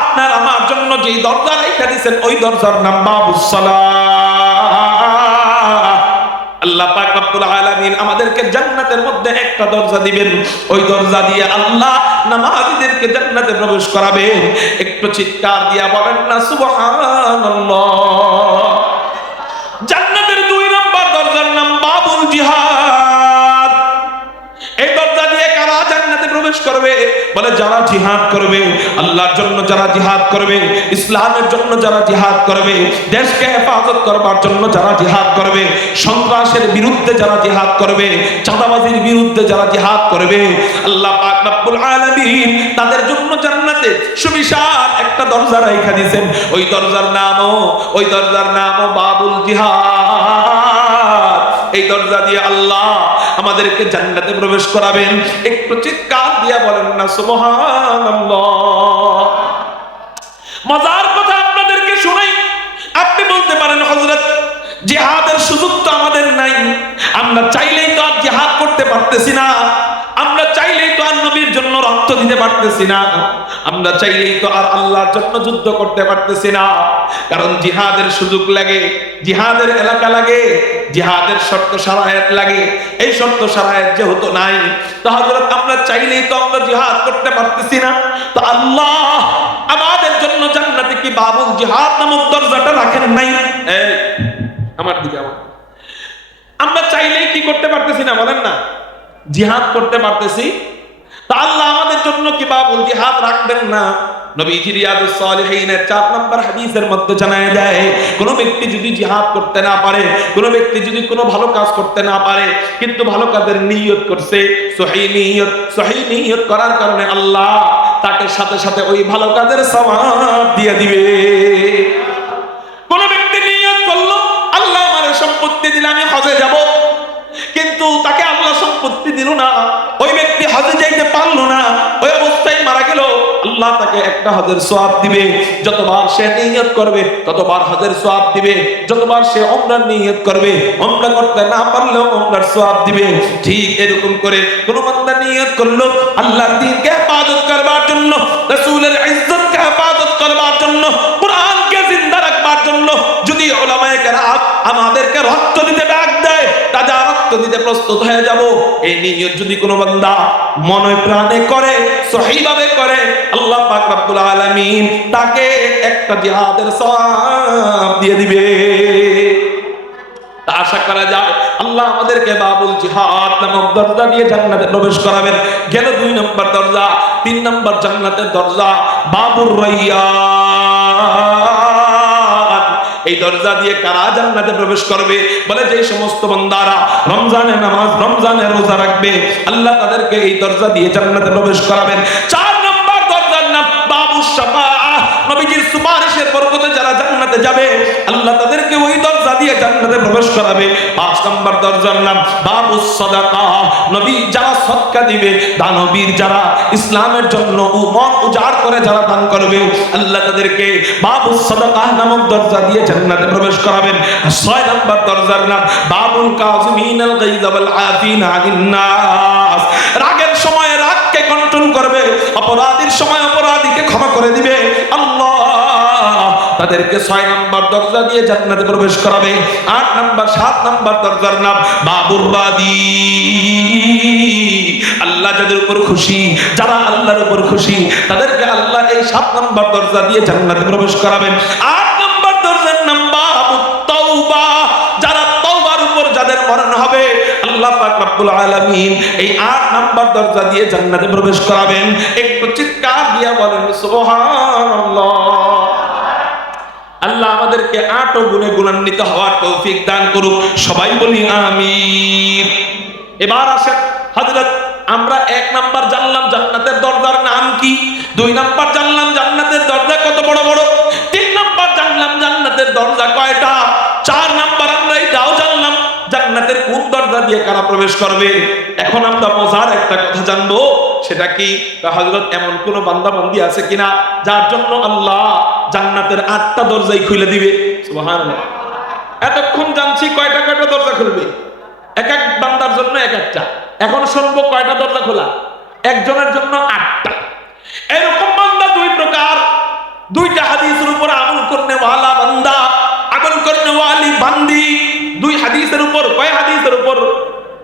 আপনার আমার জন্য যে দরজা রেখে দিয়েছেন, ওই দরজার নাম বাবুস সালাহ আল্লাহ আমাদেরকে জান্নাতের মধ্যে একটা দরজা দিবেন। ওই দরজা দিয়ে আল্লাহ প্রবেশ করাবেন। একটু চিৎকার দিয়া বলেন না, সুবহানাল্লাহ। প্রবেশ করবে, বলে যারা জিহাদ করবে, আল্লাহর জন্য যারা জিহাদ করবে, ইসলামের জন্য যারা জিহাদ করবে, দেশকে হেফাজত করবার জন্য যারা জিহাদ করবে, সন্ত্রাসের বিরুদ্ধে যারা জিহাদ করবে, চাঁদাবাজির বিরুদ্ধে যারা জিহাদ করবে, আল্লাহ পাক রব্বুল আলামিন তাদের জন্য জান্নাতে সুবিশাল একটা দরজা রাখা দিয়েছেন। ওই দরজার নামও, ওই দরজার নামও বাবুল জিহাদ। এই দরজা দিয়ে আল্লাহ আমাদেরকে জান্নাতে প্রবেশ করাবেন। একটু চিৎকার দিয়া বলেন না, সুবহানাল্লাহ। মজার কথা আপনাদেরকে শুনাই। আপনি বলতে পারেন, হযরত, জিহাদের সুযোগ তো আমাদের নাই। আমরা চাইলেই তো আর জিহাদ করতে পারতেছি না। জন্য রক্ত দিতে পারতেছি না। আমরা চাইলেই তো আর আল্লাহর জন্য যুদ্ধ করতে পারতেছি না। কারণ জিহাদের সুযোগ লাগে, জিহাদের এলাকা লাগে, জিহাদের শর্ত সারায়াত লাগে। এই শর্ত সারায়াত যেহেতু নাই, তো হযরত আমরা চাইলেই তো আমরা জিহাদ করতে পারতেছি না। তো আল্লাহ আমাদের জন্য জান্নাতে কি বাবুল জিহাদ নামক দরজাটা রাখেন নাই? আমার দিকে আমার। আমরা চাইলেই কি করতে পারতেছি না, বলেন না। জিহাদ করতে পারতেছি তা আল্লাহ আমাদের জন্য কি বাবুল জিহাদ রাখবেন না? আল্লাহ তাকে সাথে সাথে ওই ভালো কাজের সওয়াব দিয়ে দিবে। কোন ব্যক্তি নিয়ত করল, আল্লাহ আমার সম্পত্তি দিলে আমি হজে যাব, কিন্তু তাকে আল্লাহ সম্পত্তি দিল না। হজে যাইতে পারল না, ওই অবস্থায় মারা গেল। আল্লাহ তাকে একটা হজের সোয়াব দিবে, যতবার সে নিয়ত করবে, ততবার হজের সোয়াব দিবে, যতবার সে ওমরার নিয়ত করবে ওমরা করতে না পারলেও ওমরার সোয়াব দিবে। ঠিক এরকম করে কোন বান্দা নিয়ত করল, আল্লাহর দ্বীনকে হেফাজত করবার জন্য, রাসূলের ইজ্জতকে হেফাজত করবার জন্য, কোরআনকে জিন্দা রাখবার জন্য, যদি ওলামায়ে কেরাম আমাদেরকে রক্ত দিতে ডাক দেয় তাজা রক্ত দিতে প্রস্তুত হয়ে যাব। এই নিয়ত যদি কোনো বান্দা মনে প্রাণে করে, সহিভাবে করে, আল্লাহ পাক রব্বুল আলামিন তাকে একটা জিহাদের সওয়াব দিয়ে দিবে। তা আশা করা যায়, আল্লাহ আমাদেরকে বাবুল জিহাদ নামক দরজা দিয়ে জান্নাতে প্রবেশ করাবেন। গেল দুই নম্বর দরজা, তিন নম্বর জান্নাতের দরজা, বাবুর রাইয়ান এই দরজা দিয়ে কারা জান্নাতে প্রবেশ করবে? বলে যে সমস্ত বান্দারা রমজানে নামাজ, রমজানে রোজা রাখবে। আল্লাহ তাদেরকে এই দরজা দিয়ে জান্নাতে প্রবেশ করাবেন। চার নম্বর দরজার নাম বাবু শাফাআহ নবীজির সুপারিশের বরকতে যারা জান্নাতে যাবে, আল্লাহ তাদেরকে ওই দরজা দিয়ে জান্নাতে প্রবেশ করাবে। পাঁচ নম্বর দরজার নাম বাবু সাদাকা। নবী যারা সদকা দিবে, দানবীর যারা ইসলামের জন্য মন উজাড় করে যারা দান করবে, আল্লাহ তাদেরকে বাবু সাদাকা নামক দরজা দিয়ে জান্নাতে প্রবেশ করাবেন। ছয় নম্বর দরজার নাম, বাবুল কাযিমিন আল রাগের সময় রাগকে কন্ট্রোল করবে, অপরাধীর সময় অপরাধীকে ক্ষমা করে দিবে। আল্লাহ তাদেরকে ছয় নম্বর দরজা দিয়ে জান্নাতে প্রবেশ করাবে। আট নম্বর, সাত নম্বর দরজার নাম বাবুর রাদি আল্লাহ যাদের উপর খুশি, যারা আল্লাহর উপর খুশি, তাদেরকে আল্লাহ এই সাত নম্বর দরজা দিয়ে জান্নাতে প্রবেশ করাবেন। আট নম্বর দরজার নাম বাবু তাওবা। যারা তওবার উপর যাদের মরণ হবে, আল্লাহ পাক রব্বুল আলামিন এই আট নাম্বার দরজা দিয়ে জান্নাতে প্রবেশ করাবেন। একটু চিৎকার দিয়া বলেন, সুবহানাল্লাহ। আল্লাহ আমাদেরকে আট গুণে গুণান্বিত হওয়ার তৌফিক দান করুক। সবাই বলি আমিন। এবার আসেন, হযরত, আমরা এক নাম্বার জানলাম জান্নাতের দরজার নাম কি? দুই নাম্বার জানলাম জান্নাতের দরজা কত বড় বড়? তিন নাম্বার জানলাম জান্নাতের দরজা কয়টা? চার নাম্বার আমরা এটাও জানলাম, জান্নাতের কোন দরজা দিয়ে কারা প্রবেশ করবে? এখন আমরা মজার একটা কথা জানব, সেটা কি? হযরত, এমন কোন বান্দা বান্দি আছে কিনা? যার জন্য আল্লাহ জান্নাতের আটটা দরজাই খুলে দিবে। এতক্ষণ জানছি কয়টা কয়টা দরজা খুলবে। এক এক বান্দার জন্য এক একটা। এখন শুনব কয়টা দরজা খোলা। একজনের জন্য আটটা। এরকম বান্দা দুই প্রকার। দুইটা হাদিসের উপর আমল করনে ওয়ালা বান্দা, আমল করনে ওয়ালি বান্দি। দুই হাদিসের উপর, কয় হাদিসের উপর?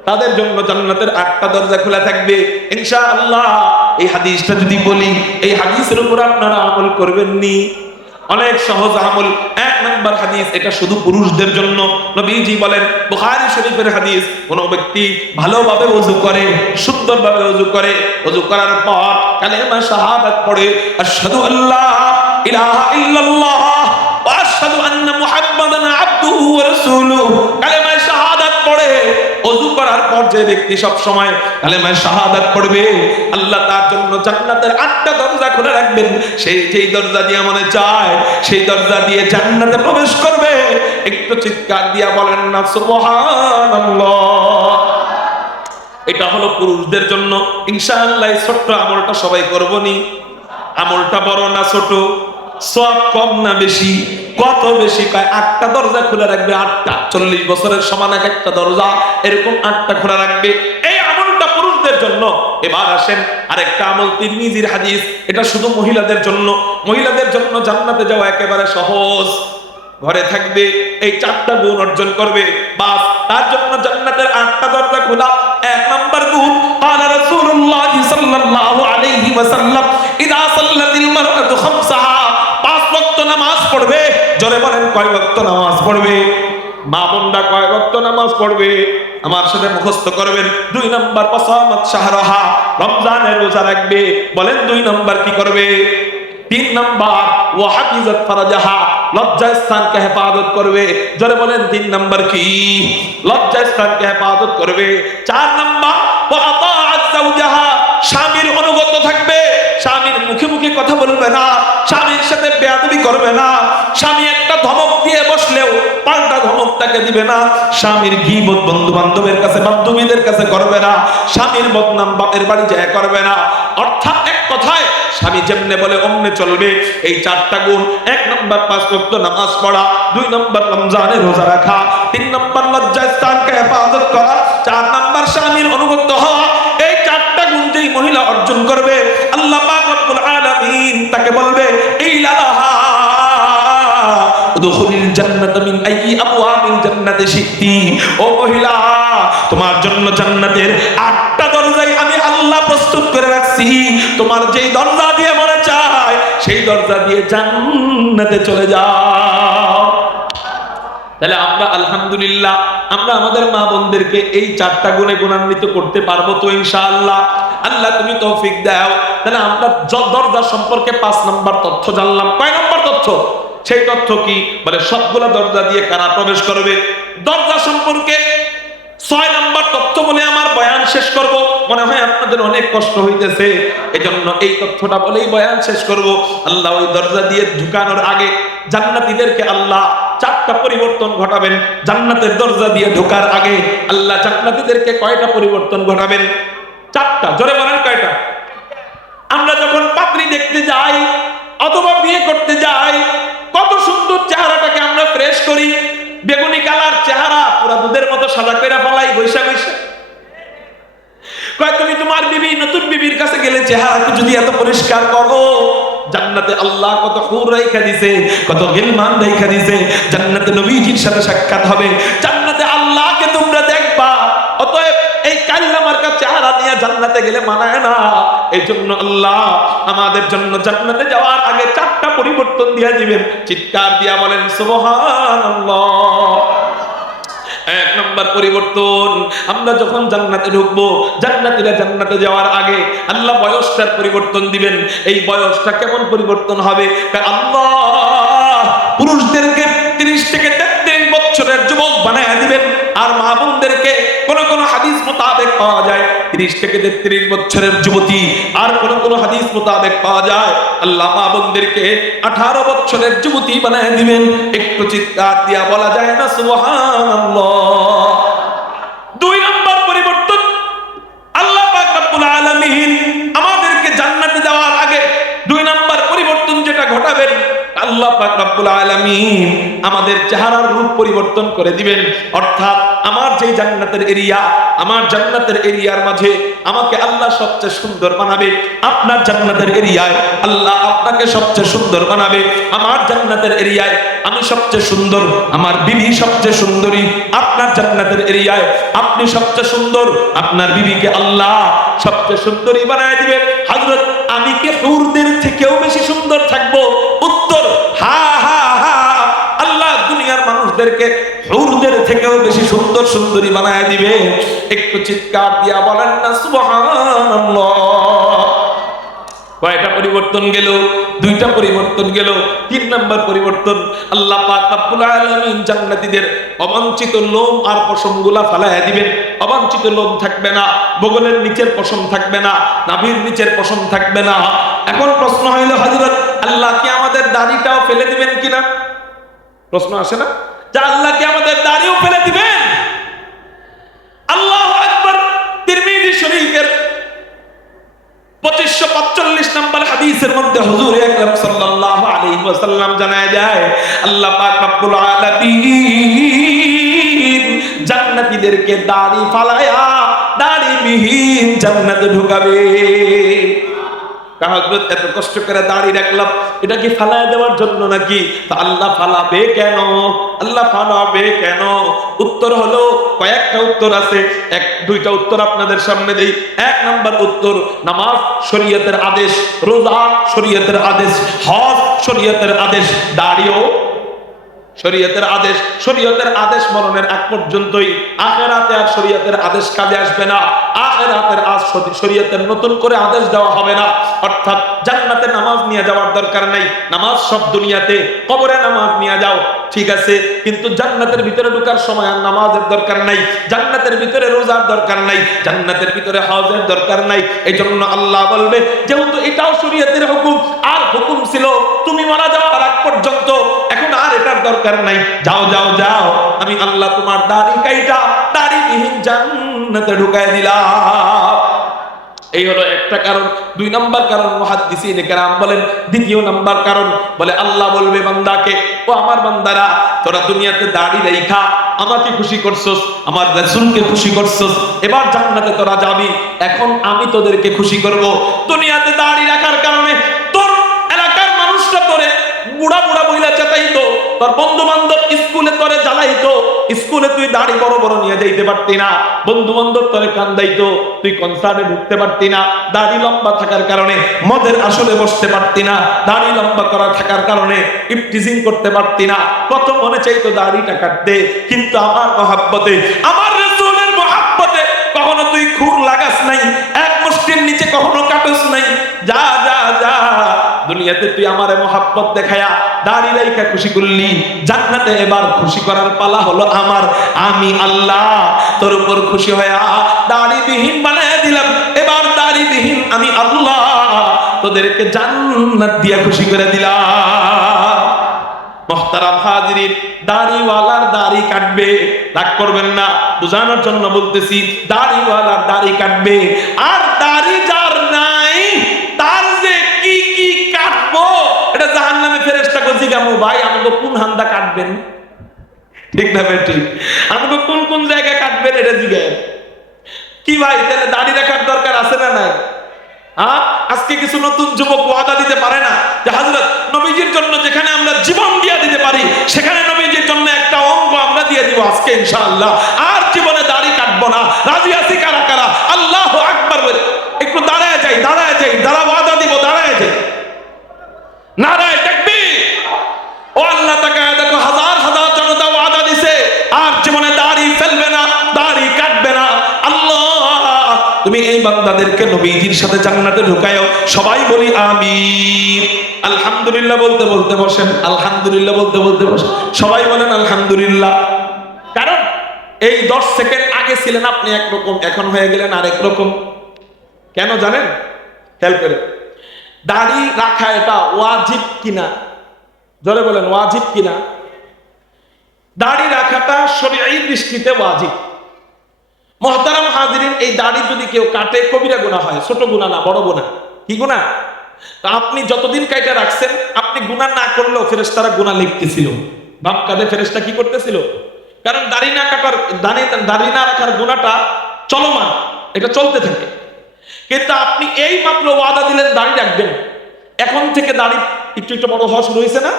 তাদের জন্য জান্নাতের আটটা দরজা খোলা থাকবে। ইনশাআল্লাহ, এই হাদিসটা যদি বলি, এই হাদিসের উপর আপনারা আমল করবেন নি? অনেক সহজ আমল। এক নম্বর হাদিস, এটা শুধু পুরুষদের জন্য। নবীজি বলেন, বুখারী শরীফের হাদিস, কোন ব্যক্তি ভালোভাবে ওযু করে, সুন্দরভাবে ওযু করে ওযু করার পর কালেমা শাহাদাত পড়ে, আশহাদু আল্লাহ, ইলাহা ইল্লাল্লাহ, ওয়া আশহাদু আন্না মুহাম্মাদান আবদুহু ওয়া রাসূলুহু। কালেমা শাহাদাত পড়ে ওযু করার পর যে ব্যক্তি সব সময় কালেমা শাহাদাত পড়বে, আল্লাহ তার জন্য জান্নাতের আটটা দরজা খুলে রাখবেন, সেই যেই দরজা দিয়ে মনে চায় সেই দরজা দিয়ে জান্নাতে প্রবেশ করবে। একটু চিৎকার দিয়া বলেন না, সুবহানাল্লাহ। এটা হলো পুরুষদের জন্য। ইনশাআল্লাহ ছোট্ট আমলটা সবাই করবনি আমলটা বড় না ছোট? সব কম না বেশি? কত বেশি পায়? আটটা দরজা খোলা রাখবে, আটটা। চল্লিশ বছরের সমান এক একটা দরজা, এরকম আটটা খোলা রাখবে। জন্য এবার আসেন আরেকটা আমল তিরমিজির হাদিস এটা শুধু মহিলাদের জন্য মহিলাদের জন্য জান্নাতে যাওয়া একেবারে সহজ ঘরে থাকবে এই চারটা গুণ অর্জন করবে বাস তার জন্য জান্নাতের আটটা দরজা খোলা এক নাম্বার গুণ قال رسول الله صلى الله عليه وسلم اذا صلت المرأة خمسها পাঁচ ওয়াক্ত নামাজ পড়বে জোরে বলেন কয় ওয়াক্ত নামাজ পড়বে মা বোনরা কয় ওয়াক্ত নামাজ পড়বে আমার সাথে মুখস্থ করবেন। দুই নাম্বার পাসামাত শাহরাহা। রমজানের রোজা রাখবে। বলেন দুই নাম্বার কি করবে? তিন নাম্বার ও হাফিজত ফারাজাহা। লজ্জা স্থানকে হেফাজত করবে। জোরে বলেন তিন নাম্বার কি? লজ্জা স্থানকে হেফাজত করবে। চার নাম্বার যাওজাহা। স্বামীর অনুগত থাকবে। স্বামীর মুখে মুখে কথা বলবে না। স্বামীর সাথে বেয়াদবি করবে না। স্বামী একটা ধমক পাল্টা দিবে না, স্বামীর গিবত বন্ধু বান্ধবের কাছে, বান্ধবীদের কাছে করবে না, স্বামীর বদনাম বাপের বাড়ি যায় করবে না। অর্থাৎ এক কথায়, স্বামী যেমনে বলে, অমনে চলবে। এই চারটা গুণ, এক নম্বর পাঁচ ভক্ত নামাজ পড়া, দুই নম্বর রমজানে রোজা রাখা, তিন নম্বর লজ্জা জান্নাতি শিকতি ও মহিলা, তোমার জন্য জান্নাতের আটটা দরজাই আমি আল্লাহ প্রস্তুত করে রাখছি। তোমার যেই দরজা দিয়ে মনে চায় সেই দরজা দিয়ে জান্নাতে চলে যাও। তাহলে আমরা আলহামদুলিল্লাহ, আমরা আমাদের মা বোনদেরকে এই চারটা গুণে গুণান্বিত করতে পারব তো ইনশাআল্লাহ। আল্লাহ তুমি তৌফিক দাও। তাহলে আমরা দরজা সম্পর্কে পাঁচ নম্বর তথ্য জানলাম। কয় নম্বর তথ্য? সেই তথ্য কি? বলে সবগুলা দরজা দিয়ে কারা প্রবেশ করবে? দরজা সম্পর্কে ছয় নাম্বার তথ্য বলে আমার বয়ান শেষ করব। মনে হয় আপনাদের অনেক কষ্ট হইতেছে। এজন্য এই তথ্যটা বলেই বয়ান শেষ করব। আল্লাহ ওই দরজা দিয়ে ঢুকানোর আগে জান্নাতীদেরকে আল্লাহ চারটা পরিবর্তন ঘটাবেন। জান্নাতের দরজা দিয়ে ঢোকার আগে আল্লাহ জান্নাতীদেরকে কয়টা পরিবর্তন ঘটাবেন? চারটা। জোরে বলেন কয়টা? আমরা যখন পাত্রী দেখতে যাই অথবা বিয়ে করতে যাই, কত সুন্দর চেহারাটাকে আমরা ফ্রেশ করি। বেগুনি কালার, চেহারা, পুরা দুধের মতো সাদা করে ফলাই, বৈশা বৈশা। কয়, তুমি তোমার বিবি, নতুন বিবির কাছে গেলে চেহারাকে যদি এত পরিষ্কার করো, জান্নাতে আল্লাহ কত হুর রাইখা দিছে, কত গিলমান রাইখা দিছে, জান্নাতে নবীজির সাথে সাক্ষাৎ হবে। চেহারা নিয়ে জান্নাতে গেলে মানায় না। এই জন্য আল্লাহ আমাদের জন্য জান্নাতে যাওয়ার আগে চারটা পরিবর্তন দিয়া দিবেন। চিৎকার দিয়া বলেন এক নম্বর পরিবর্তন, আমরা যখন জান্নাতে ঢুকবো, জান্নাতীরা জান্নাতে যাওয়ার আগে আল্লাহ বয়সটার পরিবর্তন দিবেন। এই বয়সটা কেমন পরিবর্তন হবে? আল্লাহ পুরুষদেরকে তিরিশ থেকে তেত্রিশ বছরের যুবক বানায় দিবেন, আর মা বোনদেরকে কোন হাদিস মোতাবেক পাওয়া যায় থেকে তেত্রিশ বছরের যুবতী, আর কোন কোন হাদিস মোতাবেক পাওয়া যায় আল্লাহ আঠারো বছরের যুবতী দিবেন। একটু চিৎকার দিয়া বলা যায় না দুই নম্বর পরিবর্তন, আল্লাহ পাক রব্বুল আলামিন আমাদেরকে জান্নাতে আগে দুই নম্বর পরিবর্তন যেটা ঘটাবেন, আল্লাহ পাক রব্বুল আলামিন আমাদের চেহারার রূপ পরিবর্তন করে দিবেন। অর্থাৎ যে জান্নাতের এরিয়া, আমার জান্নাতের এরিয়ার মাঝে আমাকে আল্লাহ সবচেয়ে সুন্দর বানাবে। আপনার জান্নাতের এরিয়ায় আল্লাহ আপনাকে সবচেয়ে সুন্দর বানাবে। আমার জান্নাতের এরিয়ায় আমি সবচেয়ে সুন্দর, আমার বিবি সবচেয়ে সুন্দরী। আপনার জান্নাতের এরিয়ায় আপনি সবচেয়ে সুন্দর, আপনার বিবিকে আল্লাহ সবচেয়ে সুন্দরী বানায় দিবে। হযরত আমি কি হুরদের থেকেও বেশি সুন্দর থাকব। উত্তর, হা হা হা, আল্লাহ দুনিয়ার মানুষদেরকে হুরদের থেকেও বেশি সুন্দর সুন্দরী বানায় দিবে। একটু চিৎকার দিয়া বলেন না কয়টা পরিবর্তন গেল? দুইটা পরিবর্তন গেল। তিন নাম্বার পরিবর্তন, আল্লাহ পাক রব্বুল আলামিন জান্নাতীদের অবাঞ্ছিত লোম আর পশমগুলা ফালায়া দিবেন। অবাঞ্ছিত লোম থাকবে না, বগলের নিচের পশম থাকবে না, নাভির নিচের পশম থাকবে না। এখন প্রশ্ন হইল, হযরত আল্লাহ কি আমাদের দাড়িটাও ফেলে দিবেন কিনা? প্রশ্ন আসে না? যে আল্লাহ কি আমাদের দাড়িও ফেলে দিবেন। আল্লাহু আকবার তিরমিজি শরীফের পঁচিশশো পাঁচচল্লিশ নম্বর হাদিসের মধ্যে হুজুর আকরাম সাল্লাল্লাহু আলাইহি ওয়াসাল্লাম জানায় যায় আল্লাহ পাক রব্বুল আলামিন জান্নাতীদেরকে দাড়ি ফালায়া, দাড়ি বিহীন জান্নাতে ঢুকাবে। হযরত এত কষ্ট করে দাঁড়িয়ে রাখলাম, এটা কি ফালায় দেওয়ার জন্য নাকি? তা আল্লাহ ফালাবে কেন? আল্লাহ ফালাবে কেন? উত্তর হলো, কয়েকটা উত্তর আছে। এক, দুইটা উত্তর আপনাদের সামনে দেই। এক নাম্বার উত্তর, নামাজ শরীয়তের আদেশ, রোজা শরীয়তের আদেশ, হজ শরীয়তের আদেশ। দাঁড়িয়েও শরীয়তের আদেশ শরীয়তের আদেশ মরণের আগ পর্যন্তই। আখেরাতে আর শরীয়তের আদেশ কাজে আসবে না। আখেরাতের আজ শরীয়তের নতুন করে আদেশ দেওয়া হবে না। অর্থাৎ জান্নাতে নামাজ নিয়ে যাওয়ার দরকার নাই। নামাজ সব দুনিয়াতে, কবরে নামাজ নিয়ে যাও, ঠিক আছে? কিন্তু জান্নাতের ভিতরে ঢোকার সময় আর নামাজের দরকার নাই। জান্নাতের ভিতরে রোজার দরকার নাই। জান্নাতের ভিতরে হজের দরকার নাই। এই জন্য আল্লাহ বলবে, যেহেতু এটাও শরীয়তের হুকুম, আর হুকুম ছিল, তুমি মারা যাওয়ার আগ পর্যন্ত দরকার নাই। যাও যাও যাও। আমি আল্লাহ তোমার দাড়ি কাইটা দাড়ি বিহীন জান্নাতে ঢুকায় দিলাম। এই হলো একটা কারণ। দুই নাম্বার কারণ মুহাদ্দিসিন কেরাম বলেন। দ্বিতীয় নাম্বার কারণ বলে, আল্লাহ বলবে বান্দাকে, ও আমার বান্দারা, তোরা দুনিয়াতে দাড়ি রেখা আমাকে খুশি করছস, আমার রাসূলকে খুশি করছস, এবার জান্নাতে তোরা যাবি। এখন আমি তোদেরকে খুশি করব। দুনিয়াতে দাড়ি রাখার কারণে তোর এলাকার মানুষটা তোরে বুড়া বুড়া বইলা চেতাইতো। তোর বন্ধু বান্ধব স্কুলে তোরে জ্বালাইতো, স্কুলে তুই দাড়ি বড় বড় নিয়ে যাইতে পারতি না। বন্ধু বান্ধব তোরে কান্দাইতো, তুই কনসার্টে ঢুকতে পারতি না। দাড়ি লম্বা থাকার কারণে মদের আসলে বসতে পারতি না। দাড়ি লম্বা করা থাকার কারণে ইফটিজিং করতে পারতি না। কত মনে চাইতো দাড়িটা কাটতে, কিন্তু আমার মহাব্বতে, আমার রাসূলের মহাব্বতে কখনো তুই খুর লাগাস নাই এক মুষ্টির নিচে কখনো কাটস নাই যা যা যা দুনিয়াতে তুই আমারে মহাব্বত দেখায়া দাড়ি রাইকা খুশি করলি, জান্নাতে এবার খুশি করার পালা হলো আমার। আমি আল্লাহ, তোর উপর খুশি হয়া দাড়ি বিহীন বানায় দিলাম। এবার দাড়ি বিহীন আমি আল্লাহ, তোদেরকে জান্নাত দিয়া খুশি করে দিলাম। মোহতারাম হাজিরিন, দাড়িওয়ালার দাড়ি কাটবে। রাগ করবেন না, বোঝানোর জন্য বলতেছি, দাড়িওয়ালার দাড়ি কাটবে। আর ভাই আমাকে কোন হান্দা কাটবেন? ঠিক না ঠিক। আমাকে কোন কোন জায়গায় কাটবেন এটা কি ভাই, তাহলে দাড়ি রাখার দরকার আছে না নাই? হ্যাঁ আজকে কিছু নতুন যুবক ওয়াদা দিতে পারে না যে হাজরত নবীজির জন্য যেখানে আমরা জীবন দিয়ে দিতে পারি, সেখানে নবীজির জন্য একটা অঙ্গ আমরা দিয়ে দিব আজকে, ইনশাআল্লাহ। আর জীবনে দাড়ি কাটবো না। রাজি আছি কারা কারা? আল্লাহ আকবার একটু দাঁড়ায় যাই দাঁড়ায় যাই, দাঁড়া, ওয়াদা দিব, দাঁড়ায় যাই। নারায় বান্দাদেরকে নবীজির সাথে জান্নাতে ঢুকায়ও। সবাই বলি আমিন। আলহামদুলিল্লাহ বলতে বলতে বসেন। আলহামদুলিল্লাহ বলতে বলতে বসেন। সবাই বলেন আলহামদুলিল্লাহ। কারণ এই দশ সেকেন্ড আগে ছিলেন আপনি একরকম, এখন হয়ে গেলেন আরেক রকম। কেন জানেন? খেয়াল করে। দাড়ি রাখা এটা ওয়াজিব কিনা? জোরে বলেন, ওয়াজিব কিনা? দাড়ি রাখাটা শরীয়ী দৃষ্টিতে ওয়াজিব। মহতারাম হাজিরিন, এই দাড়ি যদি কেউ কাটে, কবিরা গুণা হয়, ছোট গুণা না, বড় গুণা কি গুণা আপনি যতদিন কাইটা রাখছেন, আপনি গুণা না করলেও ফেরেশতারা গুণা লিখতেছিল। বাপ কাঁধে ফেরেশতা কি করতেছিল? কারণ দাড়ি না কাটার, দাড়ি দাড়ি না রাখার গুণাটা চলমান, এটা চলতে থাকে। কিন্তু আপনি এই মাত্র ওয়াদা দিলেন, দাড়ি রাখবেন। এখন থেকে দাড়ি একটু একটু বড় হওয়া শুরু হয়েছে না?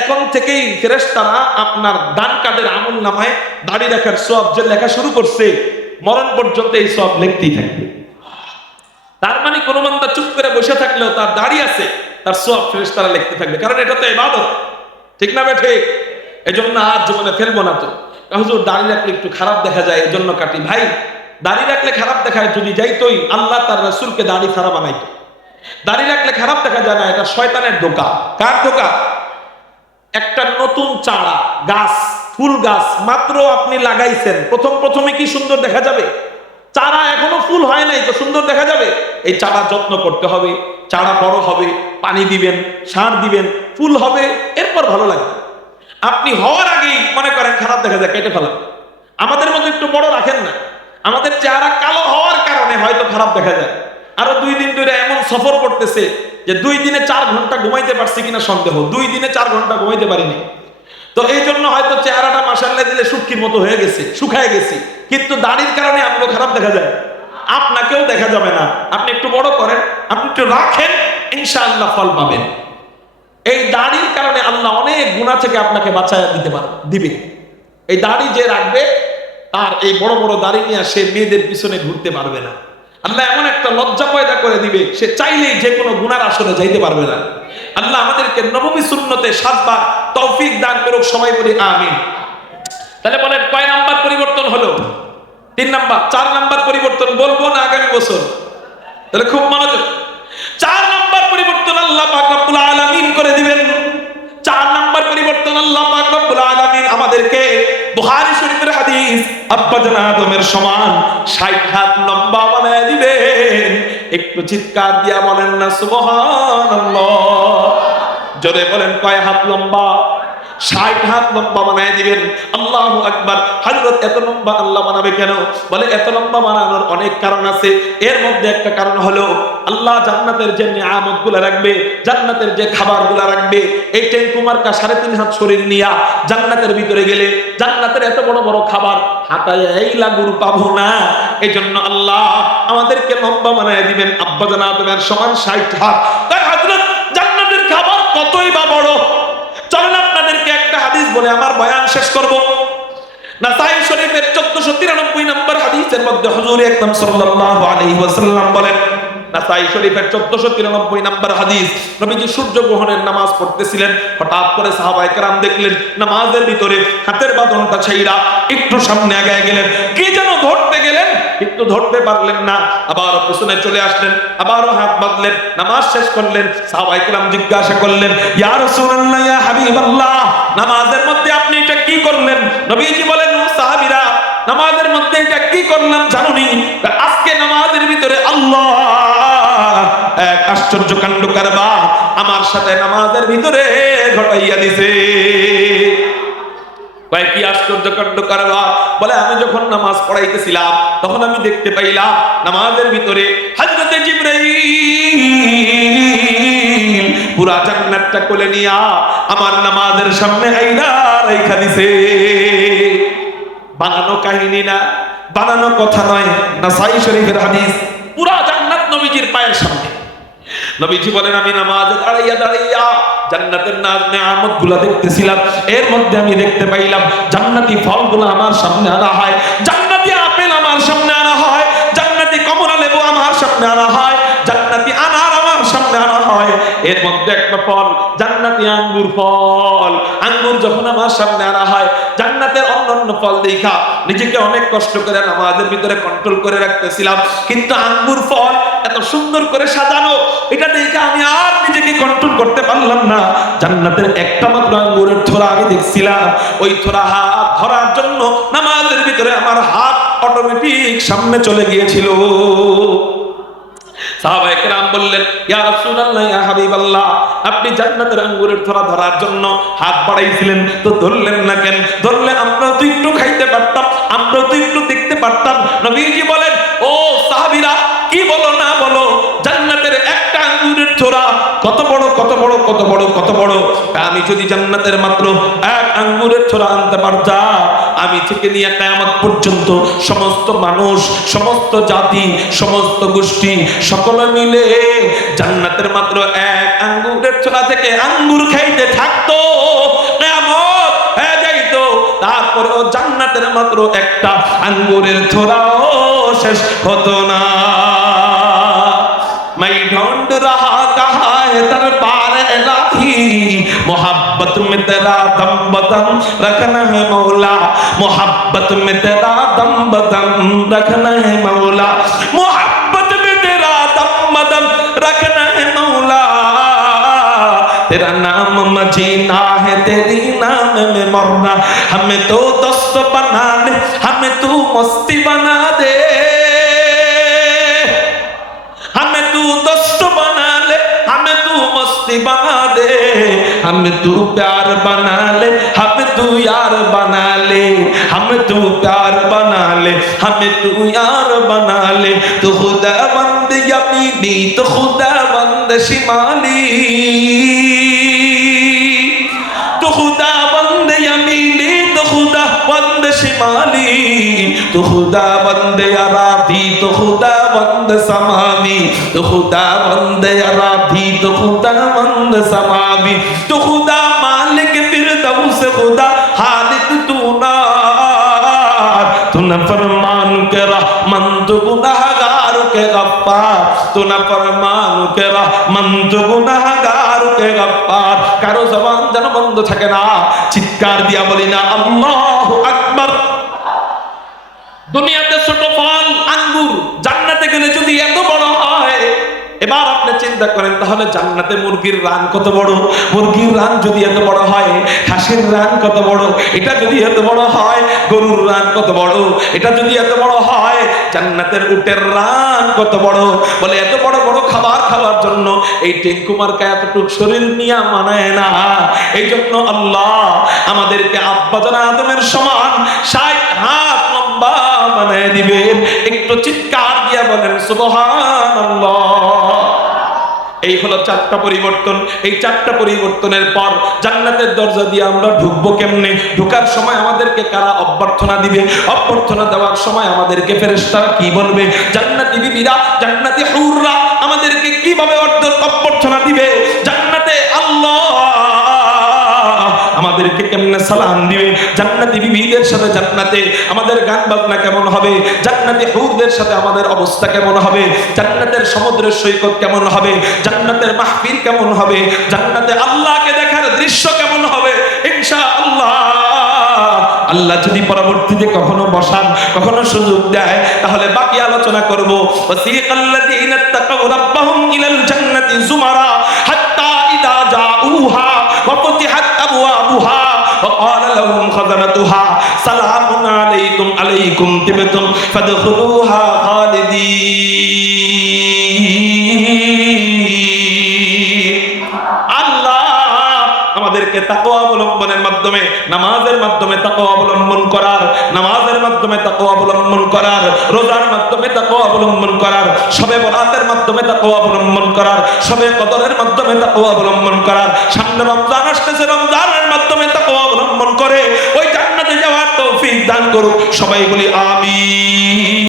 এখন থেকেই ফেরেশতারা আপনার ডান কাদের আমল নামায় দাড়ি রাখার সব যে লেখা শুরু করছে মরণ পর্যন্ত এই সব লিখতেই থাকবে। তার মানে কোন বান্দা চুপ করে বসে থাকলেও তার দাড়ি আছে, তার সব ফেরেশতারা লিখতে থাকবে। কারণ এটা তো ইবাদত। ঠিক না ঠিক? এজন্য আর জীবনে ফেলব না তো। হুজুর, দাড়ি রাখলে একটু খারাপ দেখা যায়, এজন্য কাটি। ভাই, দাড়ি রাখলে খারাপ দেখায় যদি যাইতোই, আল্লাহ তার রাসূলকে দাড়ি খারাপ বানাইতো। দাড়ি রাখলে খারাপ দেখা যায় না, এটা শয়তানের দোকা কার দোকা একটা নতুন চারা, গাছ। ফুল গাছ মাত্র আপনি লাগাইছেন। প্রথম প্রথমে কি সুন্দর দেখা যাবে? চারা এখনও ফুল হয় নাই তো সুন্দর দেখা যাবে? এই চারা যত্ন করতে হবে, চারা বড় হবে, পানি দিবেন, সার দিবেন, ফুল হবে, এরপর ভালো লাগবে। আপনি হওয়ার আগেই মনে করেন খারাপ দেখা যায়, কেটে ফেলান। আমাদের মধ্যে একটু বড় রাখেন না। আমাদের চেহারা কালো হওয়ার কারণে হয়তো খারাপ দেখা যায়। আরও দুই দিন ধরে এমন সফর করতেছে যে দুই দিনে চার ঘণ্টা ঘুমাইতে পারছি কিনা সন্দেহ। দুই দিনে চার ঘণ্টা ঘুমাইতে পারিনি। তো এই জন্য হয়তো চেহারাটা মাসাল্লা দিলে শুটকির মতো হয়ে গেছে, শুকায় গেছি। কিন্তু দাড়ির কারণে আমগুলো খারাপ দেখা যায়। আপনাকেও দেখা যাবে না। আপনি একটু বড় করেন, আপনি একটু রাখেন, ইনশাআল্লাহ ফল পাবেন। এই দাড়ির কারণে আল্লাহ অনেক গুণা থেকে আপনাকে বাঁচায় দিতে পারে, দিবে। এই দাড়ি যে রাখবে আর এই বড় বড় দাড়ি নিয়ে সে মেয়েদের পিছনে ঘুরতে পারবে না। আল্লাহ এমন একটা লজ্জা পয়দা করে দিবে, সে চাইলেই যে কোনো গুনার আসলে যাইতে পারবে না। আল্লাহ আমাদেরকে নবমী শূন্যতে সাতবার তৌফিক দান করুক, সবাই বলি আমিন। তাহলে বলেন, কয় নাম্বার পরিবর্তন হলো? তিন নাম্বার, চার নাম্বার পরিবর্তন বলব না আগামী বছর? তাহলে খুব মনোযোগ। চার নাম্বার পরিবর্তন আল্লাহ পাক রব্বুল আলামিন করে দিবেন। চার নাম্বার পরিবর্তন আল্লাহ পাক রব্বুল আলামিন আমাদেরকে বুখারী শরীফের হাদিস, আব্বা জান আদমের সমান 60 হাত লম্বা বানায় দিবেন। একটু চিৎকার দিয়া বলেন না, সুবহানাল্লাহ। কয় হাত লম্বা? ষাট হাত লম্বা বানায় দিবেন। আল্লাহ আকবার। হযরত এত লম্বা আল্লাহ বানাবে কেন? বলে, এত লম্বা বানানোর অনেক কারণ আছে। এর মধ্যে একটা কারণ হলো, আল্লাহ জান্নাতের যে নিয়ামতগুলা রাখবে, জান্নাতের যে খাবারগুলা রাখবে, এই টেঙ্কু মার্কা সাড়ে তিন হাত শরীর নিয়া জান্নাতের ভিতরে গেলে জান্নাতের এত বড় বড় খাবার হাতায় এই লাগুর পাবো না। এই জন্য আল্লাহ আমাদেরকে লম্বা বানায় দিবেন। আব্বা জানাতের সমান ষাট হাত। তাই খাবার কতই বা বড়। চলেন আপনাদেরকে একটা হাদিস বলে আমার বয়ান শেষ করব। নাসাই শরীফের 1493 নম্বর হাদিসের মধ্যে হুজুর একদম সাল্লাল্লাহু আলাইহি ওয়াসাল্লাম বলেন শরীফের 1493 নম্বর হাদিস, নবীজি সূর্য গ্রহণের নামাজ পড়তেছিলেন। হঠাৎ করে সাহাবায়ে কেরাম দেখলেন, নামাজের ভিতরে হাতের বাঁধনটা ছাইরা একটু সামনে আগায় গেলেন। কে যেন ধরতে গেলেন একটু ধরতে পারলেন না। আবার পিছনে চলে আসলেন, আবারও হাত বাঁধলেন, নামাজ শেষ করলেন, সাহাবায়ে কেরাম জিজ্ঞাসা করলেন, ইয়া রাসূলুল্লাহ, ইয়া হাবিবাল্লাহ, নামাজের মধ্যে আপনি এটা কি করলেন? নবীজি বলেন সাহাবীরা, নামাজের মধ্যে এটা কি করলাম জানুনি? আজকে নামাজের ভিতরে আল্লাহ এক আশ্চর্য কাণ্ড কারবার আমার সাথে নামাজের ভিতরে ঘটাইয়া দিছে। কয় কি আশ্চর্য কাণ্ড কারবার? বলে, আমি যখন নামাজ পড়াইতেছিলাম, তখন আমি দেখতে পাইলাম, নামাজের ভিতরে হযরতে জিবরাইল পুরা জান্নাতটা কোলে নিয়া আমার নামাজের সামনে আইনা রাইখা দিছে। বানানো কাহিনী না, বানানো কথা নয় না সাই শরীফের হাদিস পুরা জান্নাত নবীজির পায়ের সামনে। নবীজি বলেন, আমি নামাজ দাঁড়াইয়া দাঁড়াইয়া জান্নাতের নাজ নেয়ামতগুলা দেখতেছিলাম। এর মধ্যে আমি দেখতে পাইলাম, জান্নাতি ফলগুলো আমার সামনে আনা হয়, জান্নাতি আপেল আমার সামনে আনা হয়, জান্নাতি কমলা লেবু আমার সামনে আনা হয়, জান্নাতি আনার আমার সামনে আনা হয়। এর মধ্যে একটা ফল, জান্নাতি আঙ্গুর ফল। আঙ্গুর যখন আমার সামনে আনা হয়, জান্নাতের অন্যান্য ফল দেখা, নিজেকে অনেক কষ্ট করে নামাজের ভিতরে কন্ট্রোল করে রাখতেছিলাম। কিন্তু আঙ্গুর ফল এত সুন্দর করে সাজানো। এটা দেখে আমি আর নিজেকে কন্ট্রোল করতে পারলাম না। জান্নাতের একটা মাত্র আঙ্গুরের থোড়া আমি দেখছিলাম। ওই থোড়া হাত ধরার জন্য নামাজের ভিতরে আমার হাত অটোমেটিক সামনে চলে গিয়েছিল। আপনি জান্নাতের আঙ্গুরের থোড়া ধরার জন্য হাত বাড়াইছিলেন, তো ধরলেন না কেন? ধরলে আমরা তো একটু খাইতে পারতাম আমরা তো একটু দেখতে পারতাম। নবীজি বলেন ও সাহাবীরা কি বলো না বলো জান্নাতের একটা আঙ্গুরের থোড়া কত বড় কত বড় কত বড় কত বড়। আমি যদি জান্নাতের মাত্র এক আঙ্গুরের থোড়া আনতে পারতাম আমি থেকে নিয়ে কেয়ামত পর্যন্ত সমস্ত মানুষ, সমস্ত জাতি, সমস্ত গোষ্ঠী সকলে মিলে জান্নাতের মাত্র এক আঙ্গুরের ছোলা থেকে আঙ্গুর খাইতে থাকতো। কেয়ামত হয়ে যাইতো। তারপরেও জান্নাতের মাত্র একটা আঙ্গুরের ছোড়াও শেষ হতো না। मैं ढूंढ रहा कहा है दरबार इलाही? मोहब्बत में तेरा दम बदम रखना है मौला। मोहब्बत में तेरा दम बदम रखना है मौला। मोहब्बत में तेरा दम बदम रखना है मौला। तेरा नाम मजीना है, तेरी नाम में मरना हमें तो दोस्त बना दे हमें तू मस्ती बना मस्ती बना दे हमें तू प्यार बना ले हमें तू यार बना ले हमें तू प्यार बना ले हमें तू यार बना ले तो खुदा बंद यमीनी तो खुदा बंद शिमाली तो खुदा शिमाली तो खुदा बंद अराधी तो खुदा बंद समावी तो खुदा बंद अराधी तो खुदा बंद समावी तो खुदा मालिक फिरदौस खुदा हालिक तू नार तू न फरमान के रहमन तू गुनाहगार के गफ्फार तू न फरमान के रहमन तू गुनाहगार के गफ्फार কারো জবান যেন বন্ধ থাকে না চিৎকার দিয়া বলি না আল্লাহু আকবার দুনিয়াতে ছোট ফল আঙ্গুর জান্নাতে গেলে যদি এত বড় হয় এবার আপনি চিন্তা করেন, তাহলে জান্নাতে মুরগির রান কত বড়? মুরগির রান যদি এত বড় হয় খাসির রান কত বড়? এটা যদি এত বড় হয়, গরুর রান কত বড়? এটা যদি এত বড় হয়, জান্নাতের উটের রান কত বড়? বলে এত বড় বড় খাবার খাওয়ার জন্য এই টেঙ্কু মার্কা এতটুক শরীর নিয়ে মানায় না। এই জন্য আল্লাহ আমাদেরকে আব্বাজান আদমের সমান ষাট হাত লম্বা বানায় দিবেন। একটু চিৎকার দিয়ে বলেন, সুবহানাল্লাহ। এই হলো চারটা পরিবর্তন। এই চারটা পরিবর্তনের পর জান্নাতের দরজা দিয়ে আমরা ঢুকবো কেমনে? ঢুকার সময় আমাদেরকে কারা অভ্যর্থনা দিবে? অভ্যর্থনা দেওয়ার সময় আমাদেরকে ফেরেস্তা কি বলবে? জান্নাতি বিবিরা, জান্নাতি হুররা আমাদেরকে কীভাবে অর্ধ অভ্যর্থনা দিবে? আমাদেরকে কেমনে সালাম দিবে? জান্নাতি বিবিদের সাথে জান্নাতে আমাদের গান বাজনা কেমন হবে? জান্নাতি হুরদের সাথে আমাদের অবস্থা কেমন হবে? জান্নাতের সমুদ্রের সৈকত কেমন হবে? জান্নাতের মাহফিল কেমন হবে? জান্নাতে আল্লাহকে আল্লাহ যদি পরবর্তীতে কখনো বসান কখনো সুযোগ দেয় তাহলে বাকি আলোচনা করব ওয়াসিকাল্লাযীনা তাকাউ রাব্বাহুম ইলাল জান্নাতি যুমারা হাত্তা ইদা জাউহা ওয়া ফুতিহাত আবওয়াবুহা وقال لهم خزنتها سلام عليكم عليكم تبتم فادخلوها خالدين আল্লাহ আমাদেরকে তাকওয়া অবলম্বনের মাধ্যমে, নামাজের মাধ্যমে তাকওয়া অবলম্বন করার, নামাজের মাধ্যমে তাকওয়া অবলম্বন করার, রোজার মাধ্যমে তাকওয়া অবলম্বন করার, সবে বরাতের মাধ্যমে তাকওয়া অবলম্বন করার, সবে কদরের মাধ্যমে তাকওয়া অবলম্বন করার, সামনে রমজান আসতেছে, রমজানের মাধ্যমে তাকওয়া অবলম্বন করে, ওই জান্নাতে যাওয়ার তৌফিক দান করুক সবাই বলি, আমিন।